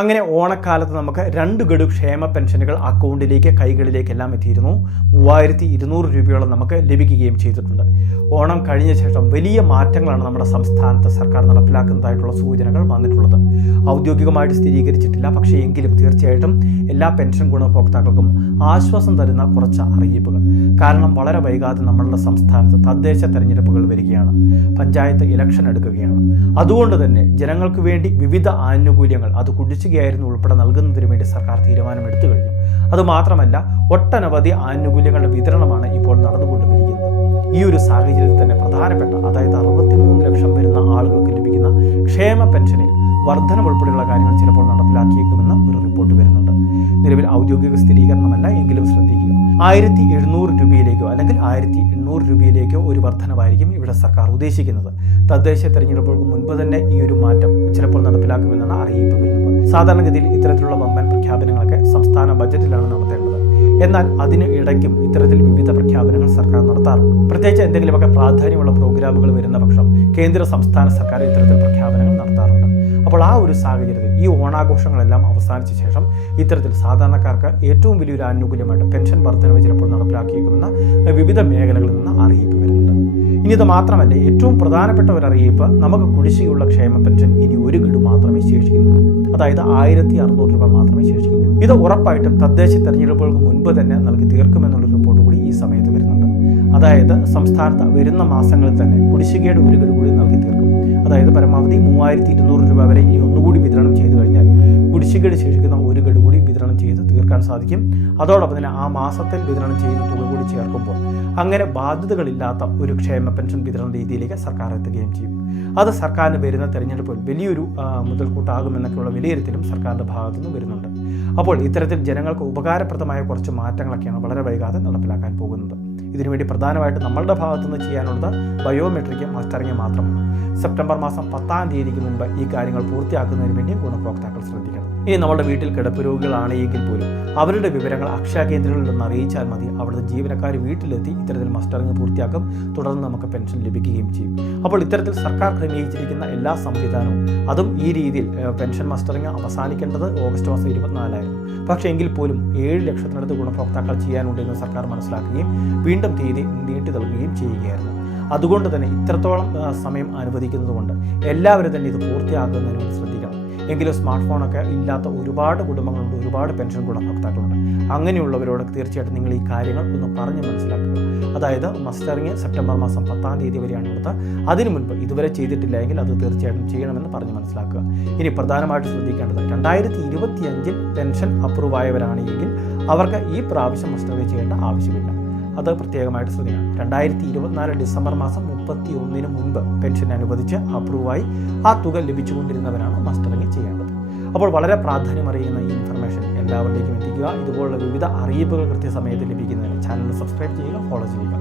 അങ്ങനെ ഓണക്കാലത്ത് നമുക്ക് രണ്ട് ഗഡു ക്ഷേമ പെൻഷനുകൾ അക്കൗണ്ടിലേക്ക് കൈകളിലേക്കെല്ലാം എത്തിയിരുന്നു. മൂവായിരത്തി ഇരുന്നൂറ് രൂപയോളം നമുക്ക് ലഭിക്കുകയും ചെയ്തിട്ടുണ്ട്. ഓണം കഴിഞ്ഞ ശേഷം വലിയ മാറ്റങ്ങളാണ് നമ്മുടെ സംസ്ഥാനത്ത് സർക്കാർ നടപ്പിലാക്കുന്നതായിട്ടുള്ള സൂചനകൾ വന്നിട്ടുള്ളത്. ഔദ്യോഗികമായിട്ട് സ്ഥിരീകരിച്ചിട്ടില്ല പക്ഷേ എങ്കിലും തീർച്ചയായിട്ടും എല്ലാ പെൻഷൻ ഗുണഭോക്താക്കൾക്കും ആശ്വാസം തരുന്ന കുറച്ച് അറിയിപ്പുകൾ. കാരണം വളരെ വൈകാതെ നമ്മളുടെ സംസ്ഥാനത്ത് തദ്ദേശ തെരഞ്ഞെടുപ്പുകൾ വരികയാണ്. പഞ്ചായത്ത് ഇലക്ഷൻ എടുക്കുകയാണ്. അതുകൊണ്ട് തന്നെ ജനങ്ങൾക്ക് വേണ്ടി വിവിധ ആനുകൂല്യങ്ങൾ അത് കുടിശ്ശികയായിരുന്നു ഉൾപ്പെടെ നൽകുന്നതിന് വേണ്ടി സർക്കാർ തീരുമാനമെടുത്തു കഴിഞ്ഞു. അതുമാത്രമല്ല ഒട്ടനവധി ആനുകൂല്യങ്ങളുടെ വിതരണമാണ് ഇപ്പോൾ നടന്നുകൊണ്ടുമിരിക്കുന്നത്. ഈ ഒരു സാഹചര്യത്തിൽ തന്നെ പ്രധാനപ്പെട്ട അതായത് അറുപത്തിമൂന്ന് ലക്ഷം വരുന്ന ആളുകൾക്ക് ലഭിക്കുന്ന ക്ഷേമ പെൻഷനിൽ വർധനം ഉൾപ്പെടെയുള്ള കാര്യങ്ങൾ ചിലപ്പോൾ നടപ്പിലാക്കിയേക്കുമെന്ന് ഒരു റിപ്പോർട്ട് വരുന്നുണ്ട്. നിലവിൽ ഔദ്യോഗിക സ്ഥിരീകരണമല്ല എങ്കിലും ശ്രദ്ധിക്കുക. ആയിരത്തി എഴുന്നൂറ് അല്ലെങ്കിൽ ആയിരത്തി എണ്ണൂറ് രൂപയിലേക്കോ ഒരു വർധനവായിരിക്കും ഇവിടെ സർക്കാർ ഉദ്ദേശിക്കുന്നത്. തദ്ദേശ തെരഞ്ഞെടുപ്പുകൾക്ക് മുൻപ് തന്നെ ഈ ഒരു മാറ്റം ചിലപ്പോൾ നടപ്പിലാക്കുമെന്നാണ് അറിയിപ്പ് വരുന്നത് സാധാരണഗതിയിൽ ഇത്തരത്തിലുള്ള വമ്പൻ പ്രഖ്യാപനങ്ങളൊക്കെ സംസ്ഥാന ബജറ്റിലാണ് നടത്തേണ്ടത്. എന്നാൽ അതിന് ഇടയ്ക്കും ഇത്തരത്തിൽ വിവിധ പ്രഖ്യാപനങ്ങൾ സർക്കാർ നടത്താറുണ്ട്. പ്രത്യേകിച്ച് എന്തെങ്കിലുമൊക്കെ പ്രാധാന്യമുള്ള പ്രോഗ്രാമുകൾ വരുന്ന പക്ഷം കേന്ദ്ര സംസ്ഥാന സർക്കാർ ഇത്തരത്തിൽ പ്രഖ്യാപനങ്ങൾ നടത്താറുണ്ട്. അപ്പോൾ ആ ഒരു സാഹചര്യത്തിൽ ഈ ഓണാഘോഷങ്ങളെല്ലാം അവസാനിച്ച ശേഷം ഇത്തരത്തിൽ സാധാരണക്കാർക്ക് ഏറ്റവും വലിയൊരു ആനുകൂല്യമായിട്ട് പെൻഷൻ വർധനവ് ചിലപ്പോൾ നടപ്പിലാക്കിയേക്കുമെന്ന വിവിധ മേഖലകളിൽ നിന്ന് അറിയിപ്പ് വരുന്നുണ്ട്. ഇനി ഇത് മാത്രമല്ല ഏറ്റവും പ്രധാനപ്പെട്ട ഒരു അറിയിപ്പ് നമുക്ക് കുടിശ്ശികയുള്ള ക്ഷേമ പെൻഷൻ ഇനി ഒരു ഗഡു മാത്രമേ ശേഷിക്കുന്നുള്ളൂ. അതായത് ആയിരത്തി അറുന്നൂറ് രൂപ മാത്രമേ ശേഷിക്കുന്നുള്ളൂ. ഇത് ഉറപ്പായിട്ടും തദ്ദേശ തെരഞ്ഞെടുപ്പുകൾക്ക് മുൻപ് തന്നെ നൽകി തീർക്കുമെന്നുള്ള റിപ്പോർട്ട് കൂടി ഈ സമയത്ത് വരുന്നുണ്ട്. അതായത് സംസ്ഥാനത്ത് വരുന്ന മാസങ്ങളിൽ തന്നെ കുടിശ്ശികയുടെ ഒരു കൂടി നൽകി തീർക്കും. അതായത് പരമാവധി മൂവായിരത്തി ഇരുന്നൂറ് രൂപ വരെ ഇനി ഒന്നുകൂടി വിതരണം ചെയ്തു കഴിഞ്ഞാൽ കുടിശ്ശികയുടെ ശേഷിക്കുന്ന ഒരു ഗഡു കൂടി വിതരണം ചെയ്ത് തീർക്കാൻ സാധിക്കും. അതോടൊപ്പം തന്നെ ആ മാസത്തിൽ വിതരണം ചെയ്യുന്ന തുക കൂടി ചേർക്കുമ്പോൾ അങ്ങനെ ബാധ്യതകളില്ലാത്ത ഒരു ക്ഷേമ പെൻഷൻ വിതരണ രീതിയിലേക്ക് സർക്കാർ എത്തുകയും ചെയ്യും. അത് സർക്കാരിന് വരുന്ന തെരഞ്ഞെടുപ്പിൽ വലിയൊരു മുതൽക്കൂട്ടാകുമെന്നൊക്കെയുള്ള വിലയിരുത്തലും സർക്കാരിന്റെ ഭാഗത്തു നിന്ന് വരുന്നുണ്ട്. അപ്പോൾ ഇത്തരത്തിൽ ജനങ്ങൾക്ക് ഉപകാരപ്രദമായ കുറച്ച് മാറ്റങ്ങളൊക്കെയാണ് വളരെ വൈകാതെ നടപ്പിലാക്കാൻ പോകുന്നത്. ഇതിനുവേണ്ടി പ്രധാനമായിട്ട് നമ്മളുടെ ഭാഗത്തു നിന്ന് ചെയ്യാനുള്ളത് ബയോമെട്രിക് മസ്റ്ററിങ് മാത്രമാണ്. സെപ്റ്റംബർ മാസം പത്താം തീയതിക്ക് മുൻപ് ഈ കാര്യങ്ങൾ പൂർത്തിയാക്കുന്നതിന് വേണ്ടി ഗുണഭോക്താക്കൾ ശ്രദ്ധിക്കണം. ഇനി നമ്മുടെ വീട്ടിൽ കിടപ്പ് രോഗികളാണ് എങ്കിൽ പോലും അവരുടെ വിവരങ്ങൾ അക്ഷയ കേന്ദ്രങ്ങളിൽ നിന്ന് അറിയിച്ചാൽ മതി. അവിടുത്തെ ജീവനക്കാർ വീട്ടിലെത്തി ഇത്തരത്തിൽ മസ്റ്ററിങ് പൂർത്തിയാക്കും. തുടർന്ന് നമുക്ക് പെൻഷൻ ലഭിക്കുകയും ചെയ്യും. അപ്പോൾ ഇത്തരത്തിൽ സർക്കാർ ക്രമീകരിച്ചിരിക്കുന്ന എല്ലാ സംവിധാനവും. അതും ഈ രീതിയിൽ പെൻഷൻ മസ്റ്ററിങ് അവസാനിക്കേണ്ടത് ഓഗസ്റ്റ് മാസം ഇരുപത്തിനാലായിരുന്നു. പക്ഷേ എങ്കിൽ പോലും ഏഴ് ലക്ഷത്തിനടുത്ത് ഗുണഭോക്താക്കൾ ചെയ്യാനുണ്ടെന്ന് സർക്കാർ മനസ്സിലാക്കുകയും വീണ്ടും തീയതി നീട്ടി നൽകുകയും ചെയ്യുകയായിരുന്നു. അതുകൊണ്ട് തന്നെ ഇത്രത്തോളം സമയം അനുവദിക്കുന്നതുകൊണ്ട് എല്ലാവരും തന്നെ ഇത് പൂർത്തിയാക്കുന്നതിന് ശ്രദ്ധിക്കും എങ്കിലും സ്മാർട്ട് ഫോണൊക്കെ ഇല്ലാത്ത ഒരുപാട് കുടുംബങ്ങളുണ്ട് ഒരുപാട് പെൻഷൻ ഗുണഭോക്താക്കളുണ്ട് അങ്ങനെയുള്ളവരോട് തീർച്ചയായിട്ടും നിങ്ങൾ ഈ കാര്യങ്ങൾ ഒന്ന് പറഞ്ഞ് മനസ്സിലാക്കുക. അതായത് മസ്റ്ററിങ് സെപ്റ്റംബർ മാസം പത്താം തീയതി വരെയാണ് ഉള്ളത് അതിനു മുൻപ് ഇതുവരെ ചെയ്തിട്ടില്ല എങ്കിൽ അത് തീർച്ചയായിട്ടും ചെയ്യണമെന്ന് പറഞ്ഞ് മനസ്സിലാക്കുക. ഇനി പ്രധാനമായിട്ട് ശ്രദ്ധിക്കേണ്ടത് രണ്ടായിരത്തി ഇരുപത്തിയഞ്ചിൽ പെൻഷൻ അപ്രൂവ് ആയവരാണെങ്കിൽ അവർക്ക് ഈ പ്രാവശ്യം മസ്റ്ററിങ് ചെയ്യേണ്ട ആവശ്യമില്ല. അത് പ്രത്യേകമായിട്ട് ശ്രദ്ധിക്കണം. രണ്ടായിരത്തി ഇരുപത്തിനാല് ഡിസംബർ മാസം മുപ്പത്തി ഒന്നിന് മുൻപ് പെൻഷൻ അനുവദിച്ച് അപ്രൂവായി ആ തുക ലഭിച്ചുകൊണ്ടിരുന്നവരാണ് മസ്റ്ററിങ് ചെയ്യേണ്ടത്. അപ്പോൾ വളരെ പ്രാധാന്യം അറിയുന്ന ഈ ഇൻഫർമേഷൻ എല്ലാവരിലേക്കും എത്തിക്കുക. ഇതുപോലുള്ള വിവിധ അറിയിപ്പുകൾ കൃത്യസമയത്ത് ലഭിക്കുന്നതിന് ചാനൽ സബ്സ്ക്രൈബ് ചെയ്യുക ഫോളോ ചെയ്യുക.